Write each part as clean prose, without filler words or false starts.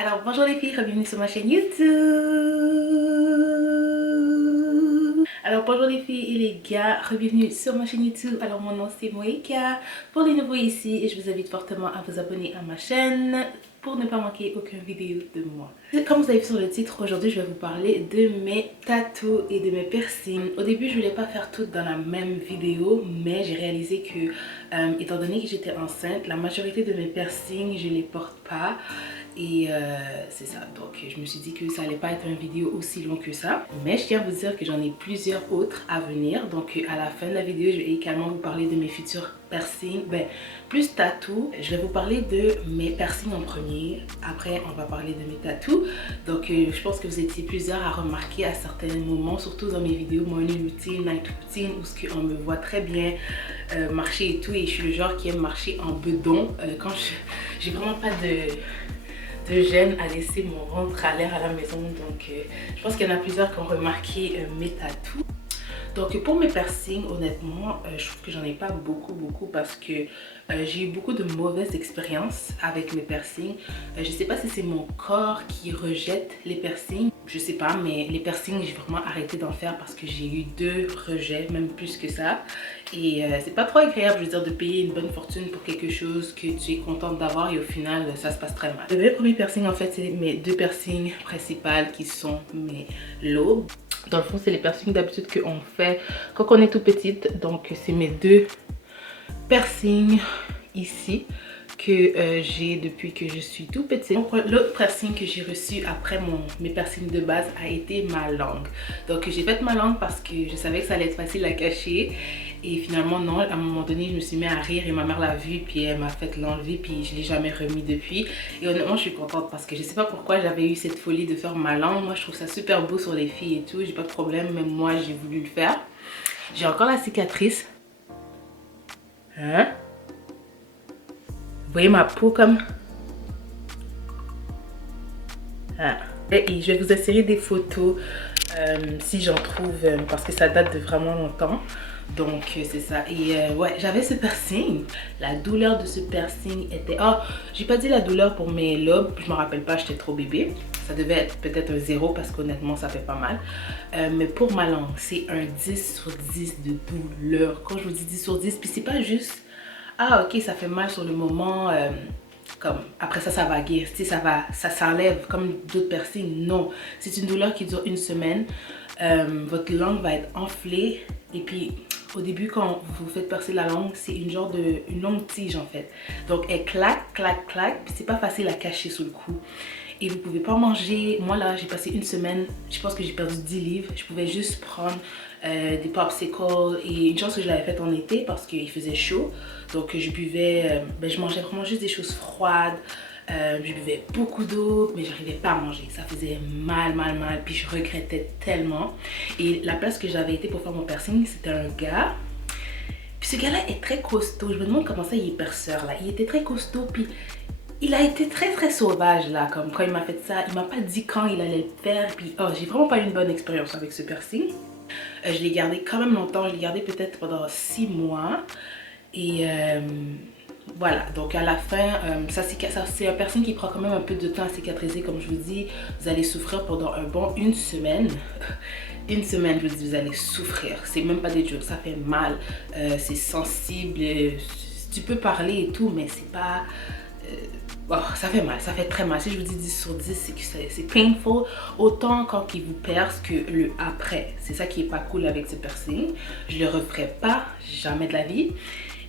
Alors bonjour les filles, bienvenue sur ma chaîne YouTube. Alors bonjour les filles et les gars, bienvenue sur ma chaîne YouTube. Alors mon nom c'est Moïka, pour les nouveaux ici, et je vous invite fortement à vous abonner à ma chaîne pour ne pas manquer aucune vidéo de moi. Comme vous avez vu sur le titre, aujourd'hui je vais vous parler de mes tatous et de mes piercings. Au début je voulais pas faire tout dans la même vidéo, mais j'ai réalisé que étant donné que j'étais enceinte, la majorité de mes piercings je les porte pas. Et c'est ça, donc je me suis dit que ça allait pas être une vidéo aussi longue que ça. Mais je tiens à vous dire que j'en ai plusieurs autres à venir. Donc à la fin de la vidéo, je vais également vous parler de mes futurs piercings. Plus tatous. Je vais vous parler de mes piercings en premier. Après, on va parler de mes tatous. Donc je pense que vous étiez plusieurs à remarquer à certains moments, surtout dans mes vidéos morning routine, night routine, où on me voit très bien marcher et tout. Et je suis le genre qui aime marcher en bedon. Quand j'ai vraiment pas de gêne à laisser mon ventre à l'air à la maison. Donc je pense qu'il y en a plusieurs qui ont remarqué mes tatous. Donc pour mes piercings, honnêtement, je trouve que j'en ai pas beaucoup parce que j'ai eu beaucoup de mauvaises expériences avec mes piercings. Je sais pas si c'est mon corps qui rejette les piercings, je sais pas, mais les piercings j'ai vraiment arrêté d'en faire parce que j'ai eu 2 rejets, même plus que ça. Et c'est pas trop agréable, je veux dire, de payer une bonne fortune pour quelque chose que tu es contente d'avoir et au final ça se passe très mal. Les premiers piercings en fait, c'est mes 2 piercings principales qui sont mes lobes. Dans le fond, c'est les piercings d'habitude qu'on fait quand on est tout petite. Donc, c'est mes 2 piercings ici que j'ai depuis que je suis tout petite. L'autre piercing que j'ai reçu après mes piercings de base a été ma langue. Donc, j'ai fait ma langue parce que je savais que ça allait être facile à cacher. Et finalement non, à un moment donné je me suis mis à rire et ma mère l'a vu puis elle m'a fait l'enlever puis je l'ai jamais remis depuis. Et honnêtement je suis contente parce que je sais pas pourquoi j'avais eu cette folie de faire ma langue. Moi je trouve ça super beau sur les filles et tout, j'ai pas de problème, même moi j'ai voulu le faire. J'ai encore la cicatrice. Hein? Vous voyez ma peau comme... Ah. Et je vais vous insérer des photos si j'en trouve parce que ça date de vraiment longtemps. Donc c'est ça. Et ouais, j'avais ce piercing. La douleur de ce piercing était... Oh, j'ai pas dit la douleur pour mes lobes. Je me rappelle pas, j'étais trop bébé. Ça devait être peut-être un 0 parce qu'honnêtement ça fait pas mal. Mais pour ma langue, c'est un 10 sur 10 de douleur. Quand je vous dis 10 sur 10, puis c'est pas juste... Ah ok, ça fait mal sur le moment... comme après ça va guérir, ça s'enlève comme d'autres piercings. Non, c'est une douleur qui dure une semaine. Votre langue va être enflée et puis au début quand vous faites percer la langue, c'est une longue tige en fait. Donc elle claque, claque, claque, puis c'est pas facile à cacher sous le cou. Et vous pouvez pas manger. Moi là j'ai passé une semaine, je pense que j'ai perdu 10 livres. Je pouvais juste prendre des popsicles et une chance que je l'avais faite en été parce qu'il faisait chaud. Donc je buvais, je mangeais vraiment juste des choses froides. Je buvais beaucoup d'eau mais j'arrivais pas à manger, ça faisait mal, puis je regrettais tellement. Et la place que j'avais été pour faire mon piercing, c'était un gars. Puis ce gars-là est très costaud, je me demande comment ça il est perceur là. Il était très costaud puis il a été très sauvage là, comme quand il m'a fait ça. Il m'a pas dit quand il allait le faire. Puis oh, j'ai vraiment pas eu une bonne expérience avec ce piercing. Je l'ai gardé quand même longtemps, je l'ai gardé peut-être pendant 6 mois. Et voilà, donc à la fin, c'est un piercing qui prend quand même un peu de temps à cicatriser. Comme je vous dis, vous allez souffrir pendant un bon 1 semaine. Une semaine, je vous dis, vous allez souffrir. C'est même pas des jours, ça fait mal. C'est sensible. Tu peux parler et tout, mais c'est pas... oh, ça fait mal, ça fait très mal. Si je vous dis 10 sur 10, c'est que c'est painful. Autant quand il vous perce que le après. C'est ça qui est pas cool avec ce piercing. Je le referai pas, jamais de la vie.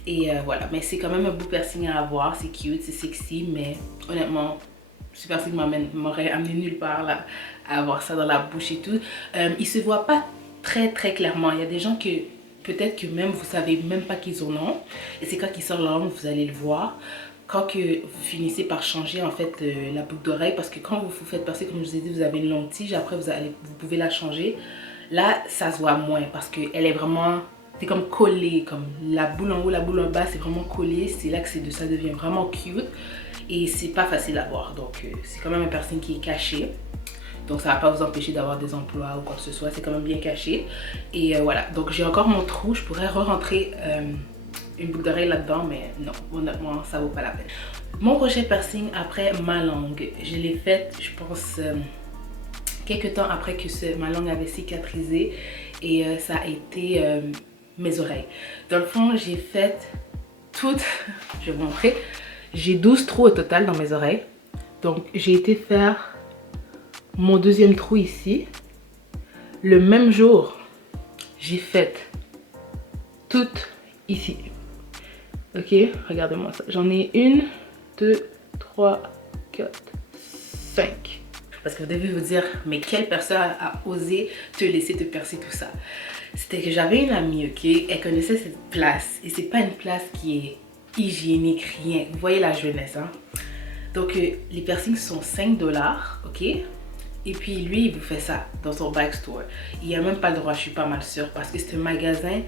Et voilà, mais c'est quand même un beau piercing à avoir. C'est cute, c'est sexy, mais honnêtement, ce piercing m'aurait amené nulle part là, à avoir ça dans la bouche et tout. Il se voit pas très clairement. Il y a des gens que peut-être que même vous savez même pas qu'ils en ont. Et c'est quand ils sortent la langue, vous allez le voir. Quand que vous finissez par changer en fait la boucle d'oreille, parce que quand vous vous faites percer, comme je vous ai dit, vous avez une longue tige, après vous pouvez la changer. Là, ça se voit moins parce qu'elle est vraiment... C'est comme collé, comme la boule en haut, la boule en bas, c'est vraiment collé. C'est là que ça devient vraiment cute. Et c'est pas facile à voir. Donc c'est quand même un piercing qui est caché. Donc ça va pas vous empêcher d'avoir des emplois ou quoi que ce soit. C'est quand même bien caché. Et voilà. Donc j'ai encore mon trou. Je pourrais re-rentrer une boucle d'oreille là-dedans. Mais non, honnêtement, ça vaut pas la peine. Mon prochain piercing après ma langue, je l'ai fait, je pense, quelques temps après que ma langue avait cicatrisé et ça a été mes oreilles. Dans le fond, j'ai fait toutes, je vais vous montrer, j'ai 12 trous au total dans mes oreilles. Donc, j'ai été faire mon deuxième trou ici. Le même jour, j'ai fait toutes ici. Ok, regardez-moi ça. J'en ai 1, 2, 3, 4, 5. Parce que vous devez vous dire, mais quelle personne a osé te laisser te percer tout ça? C'était que j'avais une amie, ok? Elle connaissait cette place. Et c'est pas une place qui est hygiénique, rien. Vous voyez la jeunesse, hein? Donc, les piercings sont 5 $, ok? Et puis, lui, il vous fait ça dans son backstore. Il n'a même pas le droit, je suis pas mal sûre, parce que c'est un magasin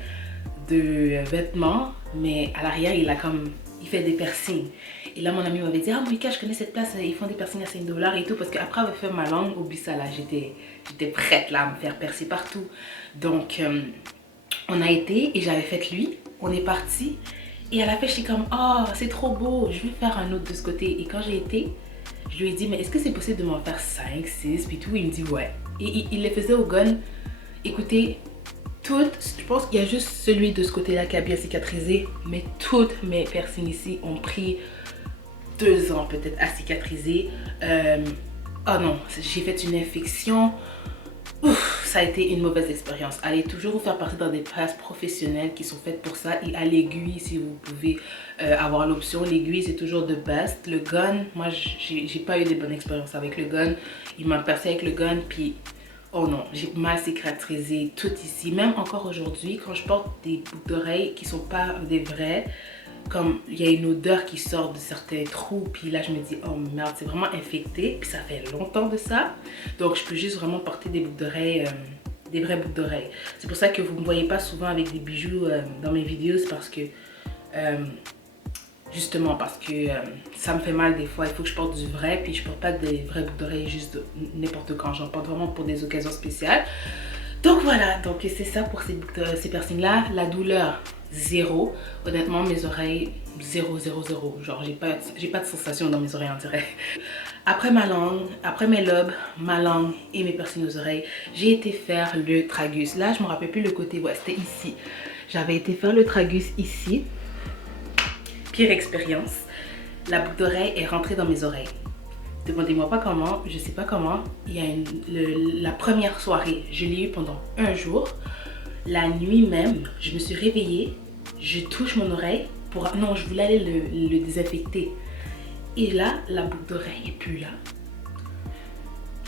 de vêtements, mais à l'arrière, il fait des piercings. Et là, mon ami m'avait dit, ah, Monica, je connais cette place, ils font des piercings à 5 $ et tout, parce qu'après avoir fait ma langue, oublie ça là, j'étais prête là à me faire percer partout. Donc, on a été et j'avais fait lui, on est parti. Et à la fin, j'étais comme, oh, c'est trop beau, je vais faire un autre de ce côté. Et quand j'ai été, je lui ai dit, mais est-ce que c'est possible de m'en faire 5, 6, puis tout? Il me dit, ouais. Et il les faisait au gun. Écoutez, toutes, je pense qu'il y a juste celui de ce côté-là qui a bien cicatrisé, mais toutes mes piercings ici ont pris 2 ans peut-être à cicatriser. Oh non, j'ai fait une infection. Ouf, ça a été une mauvaise expérience. Allez toujours vous faire partie dans des places professionnelles qui sont faites pour ça. Et à l'aiguille, si vous pouvez avoir l'option. L'aiguille, c'est toujours the best. Le gun, moi, j'ai pas eu de bonnes expériences avec le gun. Il m'a percé avec le gun, puis oh non, j'ai mal cicatrisé tout ici. Même encore aujourd'hui, quand je porte des boucles d'oreilles qui sont pas des vrais, comme il y a une odeur qui sort de certains trous, puis là je me dis oh merde, c'est vraiment infecté, puis ça fait longtemps de ça, donc je peux juste vraiment porter des boucles d'oreilles, des vraies boucles d'oreilles. C'est pour ça que vous me voyez pas souvent avec des bijoux dans mes vidéos, c'est parce que justement parce que ça me fait mal des fois, il faut que je porte du vrai, puis je porte pas des vraies boucles d'oreilles juste n'importe quand, j'en porte vraiment pour des occasions spéciales. Donc voilà, donc c'est ça pour ces piercings là. La douleur, 0. Honnêtement, mes oreilles, 0, 0, 0. Genre, j'ai pas de sensation dans mes oreilles, on dirait. Après ma langue, après mes lobes, ma langue et mes piercings aux oreilles, j'ai été faire le tragus. Là, je me rappelle plus le côté, ouais, c'était ici. J'avais été faire le tragus ici. Pire expérience. La boucle d'oreille est rentrée dans mes oreilles. Demandez-moi pas comment, je sais pas comment. Il y a la première soirée, je l'ai eu pendant 1 jour. La nuit même, je me suis réveillée, je touche mon oreille pour... Non, je voulais aller le désinfecter. Et là, la boucle d'oreille est plus là.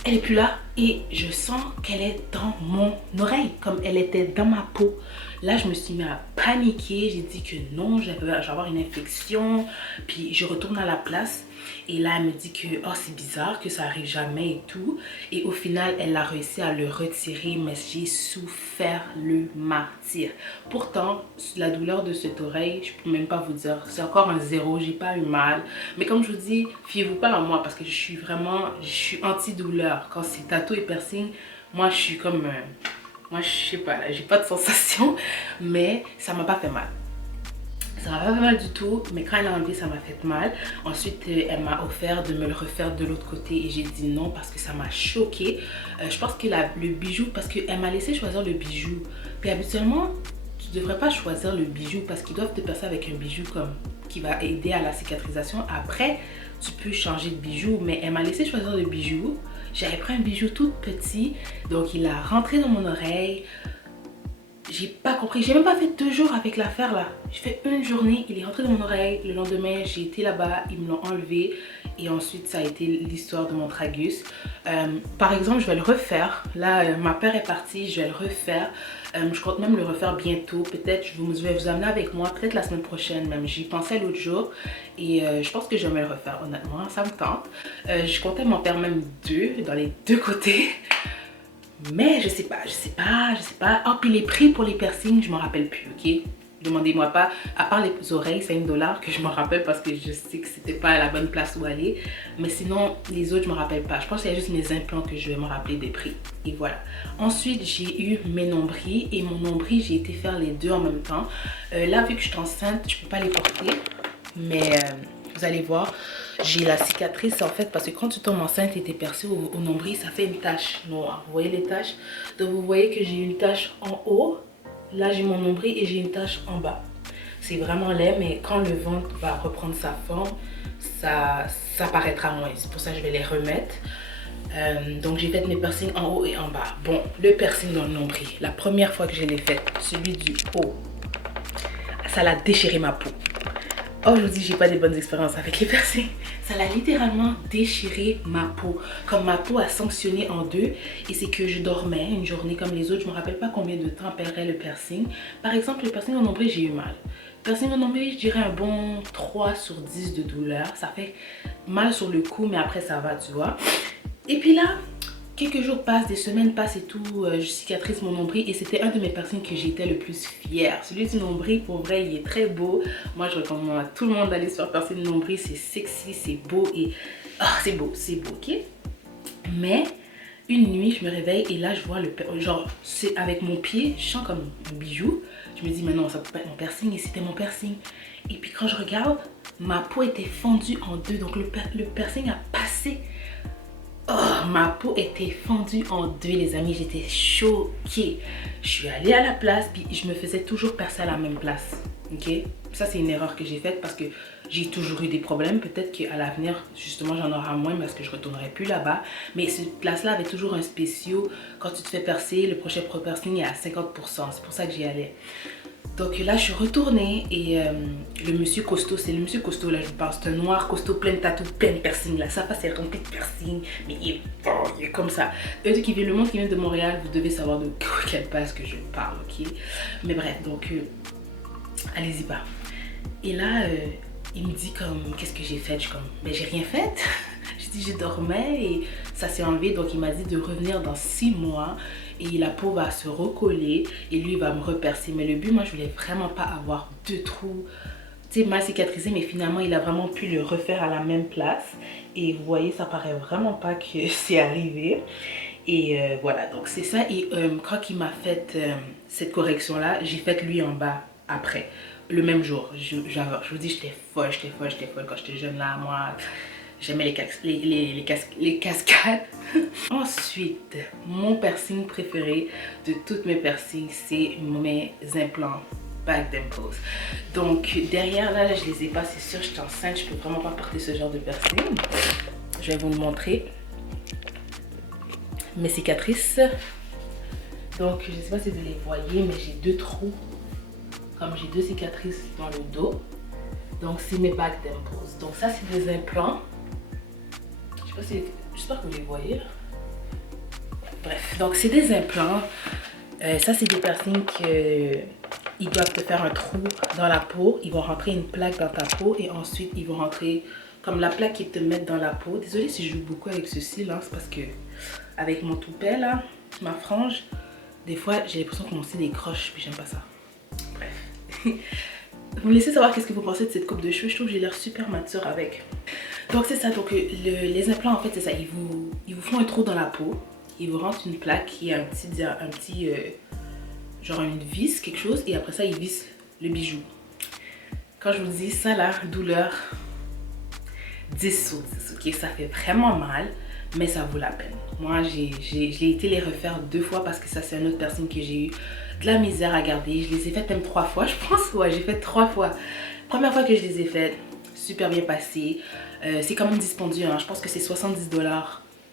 Elle est plus là et je sens qu'elle est dans mon oreille, comme elle était dans ma peau. Là, je me suis mis à paniquer. J'ai dit que non, je vais avoir une infection. Puis je retourne à la place. Et là, elle me dit que oh, c'est bizarre, que ça arrive jamais et tout. Et au final, elle a réussi à le retirer. Mais j'ai souffert le martyre. Pourtant, la douleur de cette oreille, je peux même pas vous dire. C'est encore un 0, j'ai pas eu mal. Mais comme je vous dis, fiez-vous pas à moi parce que je suis anti-douleur. Quand c'est tatou et piercing, moi je suis comme... moi je sais pas, j'ai pas de sensation. Mais ça m'a pas fait mal. Ça m'a pas fait mal du tout, mais quand elle a enlevé, ça m'a fait mal. Ensuite, elle m'a offert de me le refaire de l'autre côté et j'ai dit non parce que ça m'a choquée. Je pense que le bijou, parce qu'elle m'a laissé choisir le bijou. Puis habituellement, tu devrais pas choisir le bijou parce qu'ils doivent te passer avec un bijou qui va aider à la cicatrisation. Après, tu peux changer de bijou, mais elle m'a laissé choisir le bijou. J'avais pris un bijou tout petit, donc il a rentré dans mon oreille. J'ai pas compris, j'ai même pas fait 2 jours avec l'affaire là. J'ai fait 1 journée, il est rentré dans mon oreille. Le lendemain, j'ai été là-bas, ils me l'ont enlevé. Et ensuite, ça a été l'histoire de mon tragus. Par exemple, je vais le refaire. Là, ma paire est partie, je vais le refaire. Je compte même le refaire bientôt. Peut-être, je vais vous amener avec moi, peut-être la semaine prochaine même. J'y pensais l'autre jour. Et je pense que je vais me le refaire, honnêtement. Ça me tente. Je comptais m'en faire même 2, dans les 2 côtés. Mais je sais pas. Oh, puis les prix pour les piercings, je m'en rappelle plus, ok? Demandez-moi pas, à part les oreilles, 5 $ que je me rappelle parce que je sais que c'était pas la bonne place où aller. Mais sinon, les autres, je me rappelle pas. Je pense qu'il y a juste mes implants que je vais me rappeler des prix. Et voilà. Ensuite, j'ai eu mes nombrils. Et mon nombril, j'ai été faire les 2 en même temps. Là, vu que je suis enceinte, je peux pas les porter. Mais Vous allez voir, j'ai la cicatrice en fait parce que quand tu tombes enceinte et t'es percé au nombril, ça fait une tache noire. Vous voyez les taches? Donc vous voyez que j'ai une tache en haut. Là j'ai mon nombril et j'ai une tache en bas. C'est vraiment laid, mais quand le ventre va reprendre sa forme, ça paraîtra moins. C'est pour ça que je vais les remettre. Donc j'ai fait mes piercings en haut et en bas. Bon, le piercing dans le nombril, la première fois que je l'ai fait, celui du haut, ça l'a déchiré ma peau. Oh, je vous dis, j'ai pas des bonnes expériences avec les piercings. Ça l'a littéralement déchiré ma peau. Comme ma peau a sanctionné en deux. Et c'est que je dormais une journée comme les autres. Je me rappelle pas combien de temps paierait le piercing. Par exemple, le piercing au nombril, j'ai eu mal. Le piercing au nombril, je dirais un bon 3 sur 10 de douleur. Ça fait mal sur le coup, mais après ça va, tu vois. Et puis là, quelques jours passent, des semaines passent et tout, je cicatrise mon nombril et c'était un de mes piercings que j'étais le plus fière. Celui du nombril, pour vrai, il est très beau. Moi, je recommande à tout le monde d'aller se faire percer le nombril. C'est sexy, c'est beau et... Ah, c'est beau, ok? Mais une nuit, je me réveille et là, je vois le... Genre, c'est avec mon pied, je sens comme un bijou. Je me dis, mais non, ça peut pas être mon piercing et c'était mon piercing. Et puis quand je regarde, ma peau était fendue en deux. Donc le piercing a passé. Oh, ma peau était fendue en deux, les amis. J'étais choquée. Je suis allée à la place, puis je me faisais toujours percer à la même place. Ok? Ça, c'est une erreur que j'ai faite parce que j'ai toujours eu des problèmes. Peut-être qu'à l'avenir, justement, j'en aurai moins parce que je ne retournerai plus là-bas. Mais cette place-là avait toujours un spécial. Quand tu te fais percer, le prochain piercing est à 50%. C'est pour ça que j'y allais. Donc là, je suis retournée et le monsieur costaud, c'est le monsieur costaud là, je vous parle. C'est un noir costaud, plein de tatous, plein de piercings là. Ça passe, c'est rempli de piercings, mais il est comme ça. Eux qui vivent le monde qui vient de Montréal, vous devez savoir de quelle base que je parle, ok? Mais bref, donc allez-y pas. Et là, il me dit comme, qu'est-ce que j'ai fait? Je suis comme, mais j'ai rien fait. Je dis, je dormais et ça s'est enlevé. Donc il m'a dit de revenir dans 6 mois. Et la peau va se recoller et lui va me repercer. Mais le but, moi, je voulais vraiment pas avoir 2 trous, tu sais, mal cicatrisé. Mais finalement, il a vraiment pu le refaire à la même place. Et vous voyez, ça paraît vraiment pas que c'est arrivé. Et voilà, donc c'est ça. Et quand il m'a fait cette correction-là, j'ai fait lui en bas après. Le même jour. Je vous dis, j'étais folle quand j'étais jeune là, moi. J'aimais les cascades. Ensuite, mon piercing préféré de toutes mes piercings, c'est mes implants back dimples. Donc derrière là, je les ai pas, c'est sûr, je suis enceinte, je peux vraiment pas porter ce genre de piercing. Je vais vous le montrer. Mes cicatrices. Donc je sais pas si vous les voyez, mais j'ai 2 trous. Comme j'ai 2 cicatrices dans le dos. Donc c'est mes back dimples. Donc ça c'est des implants. J'espère que vous les voyez. Bref, donc c'est des implants. Ça, c'est des piercings qu'ils doivent te faire un trou dans la peau. Ils vont rentrer une plaque dans ta peau et ensuite ils vont rentrer comme la plaque qu'ils te mettent dans la peau. Désolée si je joue beaucoup avec ceci là, c'est parce que avec mon toupet là, ma frange, des fois j'ai l'impression qu'on s'y décroche puis j'aime pas ça. Bref. Vous me laissez savoir qu'est-ce que vous pensez de cette coupe de cheveux. Je trouve que j'ai l'air super mature avec. Donc c'est ça, donc les implants en fait c'est ça, ils vous font un trou dans la peau, ils vous rentrent une plaque qui est un petit genre une vis, quelque chose, et après ça ils vissent le bijou. Quand je vous dis ça là, douleur 10 sur 10, ok, ça fait vraiment mal, mais ça vaut la peine. Moi j'ai été les refaire 2 fois parce que ça c'est un autre piercing que j'ai eu de la misère à garder. Je les ai faites même 3 fois, je pense, ouais, j'ai fait 3 fois. Première fois que je les ai faites, super bien passé. C'est quand même dispendieux, hein. Je pense que c'est 70 $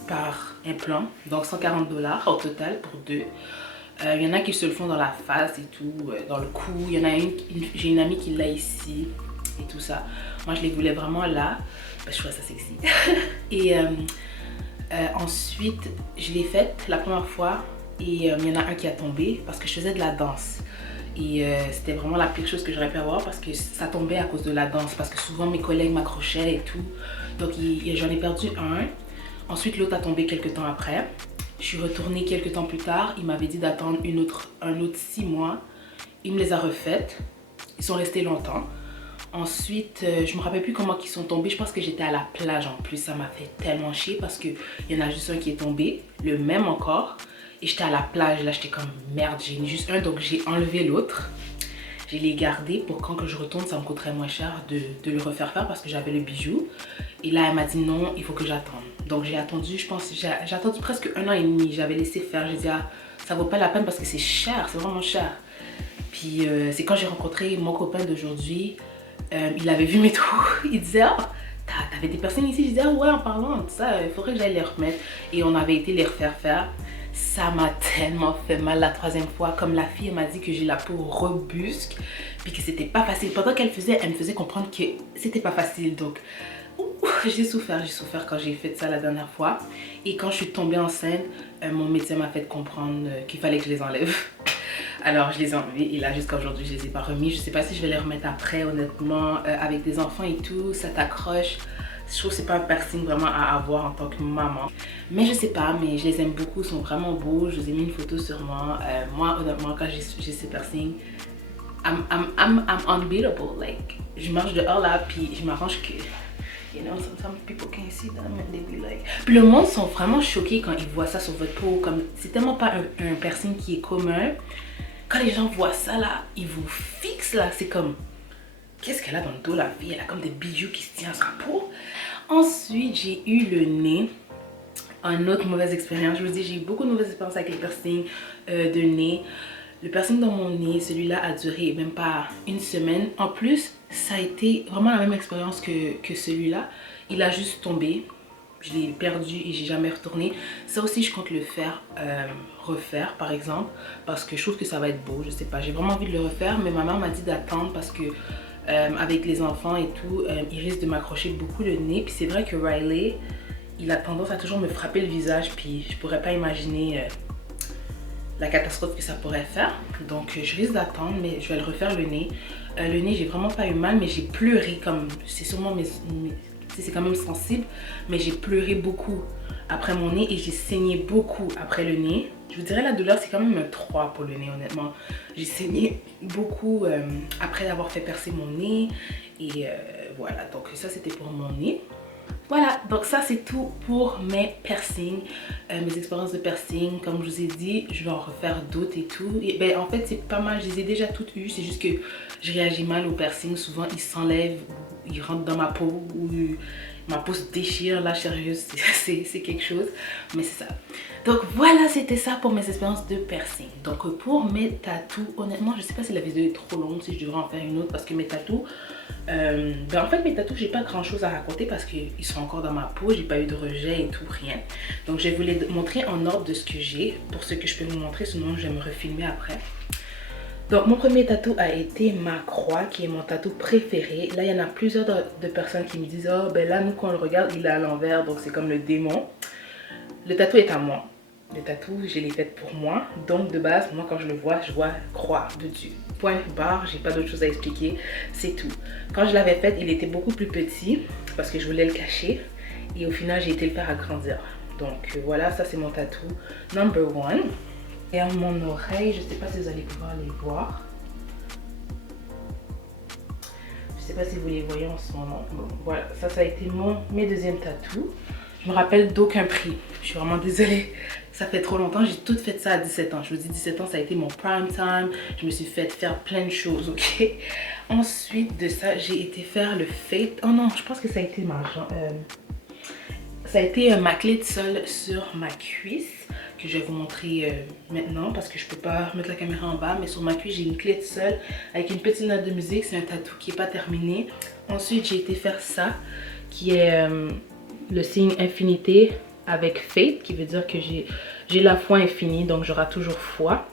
par implant, donc 140 $ au total pour 2. Il y en a qui se le font dans la face et tout, dans le cou. Il y en a j'ai une amie qui l'a ici et tout ça. Moi je les voulais vraiment là, parce que je trouvais ça sexy. Et ensuite je l'ai faite la première fois et il y en a un qui a tombé parce que je faisais de la danse. Et c'était vraiment la pire chose que j'aurais pu avoir parce que ça tombait à cause de la danse. Parce que souvent mes collègues m'accrochaient et tout. Donc j'en ai perdu un. Ensuite l'autre a tombé quelques temps après. Je suis retournée quelques temps plus tard. Il m'avait dit d'attendre un autre 6 mois. Il me les a refaites. Ils sont restés longtemps. Ensuite, je me rappelle plus comment ils sont tombés. Je pense que j'étais à la plage en plus. Ça m'a fait tellement chier parce qu'il y en a juste un qui est tombé. Le même encore. Et j'étais à la plage, là j'étais comme merde, j'ai mis juste un, donc j'ai enlevé l'autre. Je l'ai gardé pour quand que je retourne, ça me coûterait moins cher de le refaire faire parce que j'avais le bijou. Et là, elle m'a dit non, il faut que j'attende. Donc j'ai attendu, je pense, j'ai attendu presque 1 an et demi. J'avais laissé faire, j'ai dit ah, ça vaut pas la peine parce que c'est cher, c'est vraiment cher. Puis c'est quand j'ai rencontré mon copain d'aujourd'hui, il avait vu mes trous, il disait oh, t'avais des personnes ici, je disais ah ouais, en parlant de ça, il faudrait que j'aille les remettre. Et on avait été les refaire faire. Ça m'a tellement fait mal la 3e fois. Comme la fille m'a dit que j'ai la peau robuste, puis que c'était pas facile. Pendant qu'elle faisait, elle me faisait comprendre que c'était pas facile. Donc j'ai souffert quand j'ai fait ça la dernière fois. Et quand je suis tombée enceinte, mon médecin m'a fait comprendre qu'il fallait que je les enlève. Alors je les ai enlevés et là jusqu'à aujourd'hui je les ai pas remis. Je sais pas si je vais les remettre après, honnêtement, avec des enfants et tout, ça t'accroche. Je trouve que c'est pas un piercing vraiment à avoir en tant que maman. Mais je sais pas, mais je les aime beaucoup, ils sont vraiment beaux. Je vous ai mis une photo sur moi. Moi honnêtement quand j'ai ces piercings, I'm unbeatable. Like, je marche dehors là puis je m'arrange que... You know, sometimes people can't see them and they be like... Puis le monde sont vraiment choqués quand ils voient ça sur votre peau. Comme c'est tellement pas un piercing qui est commun. Quand les gens voient ça là, ils vous fixent là. C'est comme... Qu'est-ce qu'elle a dans le dos la fille? Elle a comme des bijoux qui se tiennent à sa peau. Ensuite, j'ai eu le nez. Une autre mauvaise expérience. Je vous dis, j'ai eu beaucoup de mauvaises expériences avec les piercings de nez. Le piercing dans mon nez, celui-là a duré même pas 1 semaine. En plus, ça a été vraiment la même expérience que celui-là. Il a juste tombé. Je l'ai perdu et j'ai jamais retourné. Ça aussi, je compte le faire, refaire par exemple. Parce que je trouve que ça va être beau. Je sais pas, j'ai vraiment envie de le refaire. Mais ma mère m'a dit d'attendre parce que avec les enfants et tout, il risque de m'accrocher beaucoup le nez. Puis c'est vrai que Riley, il a tendance à toujours me frapper le visage. Puis je pourrais pas imaginer... la catastrophe que ça pourrait faire. Donc je risque d'attendre, mais je vais le refaire le nez. Le nez, j'ai vraiment pas eu mal, mais j'ai pleuré comme... C'est sûrement c'est quand même sensible, mais j'ai pleuré beaucoup après mon nez et j'ai saigné beaucoup après le nez. Je vous dirais la douleur, c'est quand même un 3 pour le nez, honnêtement. J'ai saigné beaucoup après avoir fait percer mon nez. Et voilà, donc ça c'était pour mon nez. Voilà, donc ça c'est tout pour mes piercings, mes expériences de piercing. Comme je vous ai dit, je vais en refaire d'autres et tout. Et ben, en fait, c'est pas mal, je les ai déjà toutes eues. C'est juste que je réagis mal aux piercings. Souvent, ils s'enlèvent, ils rentrent dans ma peau ou ma peau se déchire. Là, sérieuse, c'est quelque chose. Mais c'est ça. Donc voilà, c'était ça pour mes expériences de piercing. Donc pour mes tatous, honnêtement, je sais pas si la vidéo est trop longue, si je devrais en faire une autre parce que mes tatous... en fait mes tatous j'ai pas grand chose à raconter parce qu'ils sont encore dans ma peau, j'ai pas eu de rejet et tout, rien. Donc je vais vous les montrer en ordre de ce que j'ai pour ce que je peux vous montrer, sinon je vais me refilmer après. Donc mon premier tatou a été ma croix qui est mon tatou préféré. Là il y en a plusieurs de personnes qui me disent oh ben là nous quand on le regarde il est à l'envers donc c'est comme le démon. Le tatou est à moi. Le tatou, je l'ai fait pour moi. Donc de base, moi quand je le vois, je vois croix de Dieu. Point barre, j'ai pas d'autre chose à expliquer, c'est tout. Quand je l'avais fait, il était beaucoup plus petit parce que je voulais le cacher. Et au final, j'ai été le faire agrandir. Donc voilà, ça c'est mon tatou number 1. Et à mon oreille, je sais pas si vous allez pouvoir les voir. Je sais pas si vous les voyez en ce moment. Bon, voilà, ça a été mes deuxièmes tatous. Je me rappelle d'aucun prix. Je suis vraiment désolée. Ça fait trop longtemps. J'ai tout fait ça à 17 ans. Je vous dis 17 ans, ça a été mon prime time. Je me suis fait faire plein de choses, ok? Ensuite de ça, j'ai été faire le fade. Oh non, je pense que ça a été ma clé de sol sur ma cuisse. Que je vais vous montrer maintenant parce que je peux pas mettre la caméra en bas. Mais sur ma cuisse, j'ai une clé de sol avec une petite note de musique. C'est un tatou qui n'est pas terminé. Ensuite, j'ai été faire ça qui est... le signe infinité avec fate qui veut dire que j'ai la foi infinie donc j'aurai toujours foi.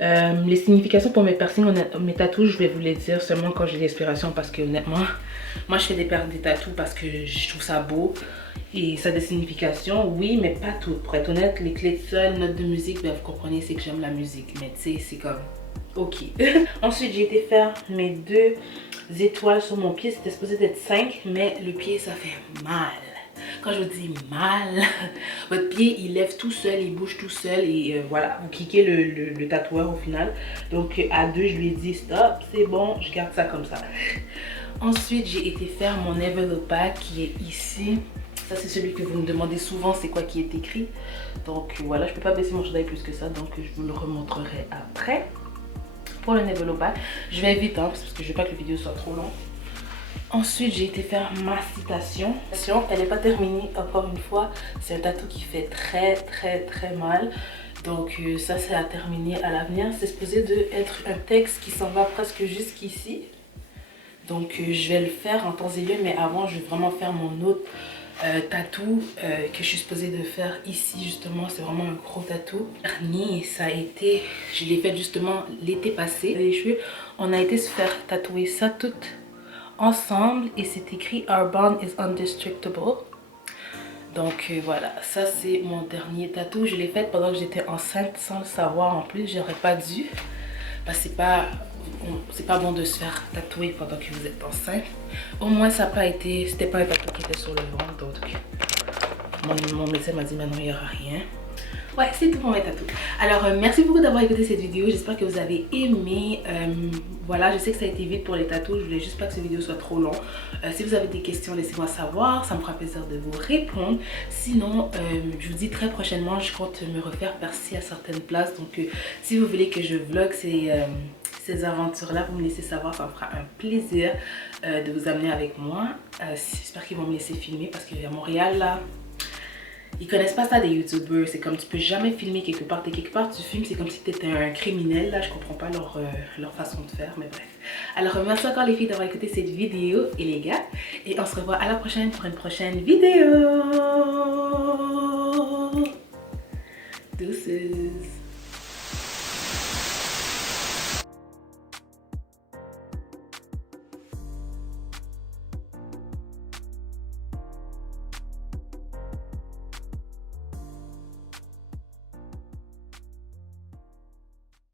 Les significations pour mes piercings, mes tatous, je vais vous les dire seulement quand j'ai l'inspiration parce que honnêtement moi je fais des tatous parce que je trouve ça beau et ça a des significations, oui mais pas toutes. Pour être honnête, les clés de sol, notes de musique, ben, vous comprenez, c'est que j'aime la musique mais tu sais c'est comme ok. Ensuite j'ai été faire mes 2 étoiles sur mon pied, c'était supposé d'être 5 mais le pied ça fait mal. Quand je vous dis mal, votre pied il lève tout seul, il bouge tout seul et voilà, vous cliquez le tatoueur au final. Donc à 2 je lui ai dit stop, c'est bon, je garde ça comme ça. Ensuite j'ai été faire mon Never Look Back qui est ici. Ça c'est celui que vous me demandez souvent c'est quoi qui est écrit. Donc voilà, je peux pas baisser mon chandail plus que ça donc je vous le remontrerai après. pour le Neveloba. Je vais vite hein, parce que je veux pas que la vidéo soit trop longue. Ensuite, j'ai été faire ma citation. Elle n'est pas terminée encore une fois. C'est un tatou qui fait très mal. Donc ça, c'est à terminer à l'avenir. C'est supposé être un texte qui s'en va presque jusqu'ici. Donc je vais le faire en temps et lieu. Mais avant, je vais vraiment faire mon autre tatou que je suis supposée de faire ici justement. C'est vraiment un gros tatou. Dernier, ça a été... Je l'ai fait justement l'été passé. Les cheveux, on a été se faire tatouer ça toutes ensemble et c'est écrit Our bond is indestructible. Donc voilà, ça c'est mon dernier tatou. Je l'ai fait pendant que j'étais enceinte sans le savoir en plus. J'aurais pas dû parce que c'est pas bon de se faire tatouer pendant que vous êtes enceinte. Au moins ça n'a pas été, c'était pas un tatou qui était sur le ventre. Donc mon médecin m'a dit maintenant il n'y aura rien. Ouais, c'est tout pour mes tatous. Alors, merci beaucoup d'avoir écouté cette vidéo. J'espère que vous avez aimé. Voilà, je sais que ça a été vite pour les tatous. Je voulais juste pas que cette vidéo soit trop longue. Si vous avez des questions, laissez-moi savoir. Ça me fera plaisir de vous répondre. Sinon, je vous dis très prochainement, je compte me refaire par-ci à certaines places. Donc, si vous voulez que je vlog ces aventures-là, vous me laissez savoir. Ça me fera un plaisir de vous amener avec moi. J'espère qu'ils vont me laisser filmer parce qu'à Montréal, là... Ils connaissent pas ça des youtubeurs, c'est comme tu peux jamais filmer quelque part, t'es quelque part tu filmes, c'est comme si tu étais un criminel, là je comprends pas leur façon de faire, mais bref. Alors merci encore les filles d'avoir écouté cette vidéo et les gars, et on se revoit à la prochaine pour une prochaine vidéo. Deuces.